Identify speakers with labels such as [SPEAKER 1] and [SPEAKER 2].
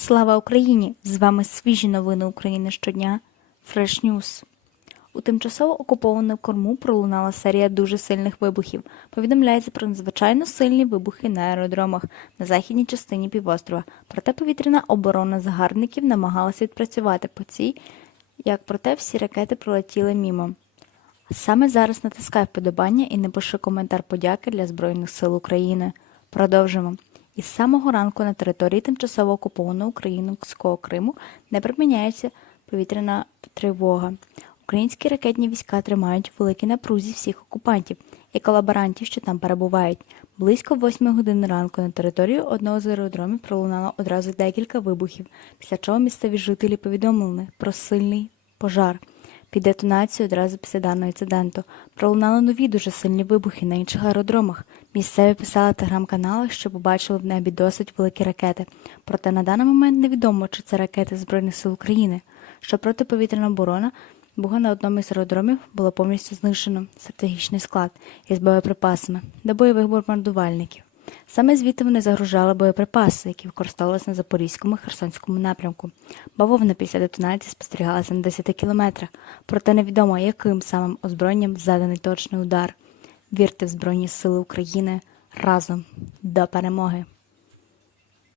[SPEAKER 1] Слава Україні! З вами свіжі новини України щодня. Fresh News. У тимчасово окупованому Корму пролунала серія дуже сильних вибухів. Повідомляється про надзвичайно сильні вибухи на аеродромах на західній частині півострова. Проте повітряна оборона загарбників намагалася відпрацювати по цій, як проте всі ракети пролетіли мімо. Саме зараз натискай вподобання і напиши коментар подяки для Збройних сил України. Продовжимо. Із самого ранку на території тимчасово окупованого українського Криму не приміняється повітряна тривога. Українські ракетні війська тримають в великій напрузі всіх окупантів і колаборантів, що там перебувають. Близько 8 години ранку на територію одного з аеродромів пролунало одразу декілька вибухів, після чого місцеві жителі повідомили про сильний пожар. Під детонацію одразу після даного інциденту пролунали нові дуже сильні вибухи на інших аеродромах. Місцеві писали в телеграм-каналах, що побачили в небі досить великі ракети. Проте на даний момент невідомо, чи це ракети Збройних сил України. Що протиповітряна оборона Бога на одному із аеродромів було повністю знищено стратегічний склад із боєприпасами до бойових бомбардувальників. Саме звідти вони загружали боєприпаси, які використовувалися на Запорізькому і Херсонському напрямку. Бавовна після детонації спостерігалася на 10 кілометрах, проте невідомо, яким самим озброєнням заданий точний удар. Вірте в Збройні Сили України разом до перемоги!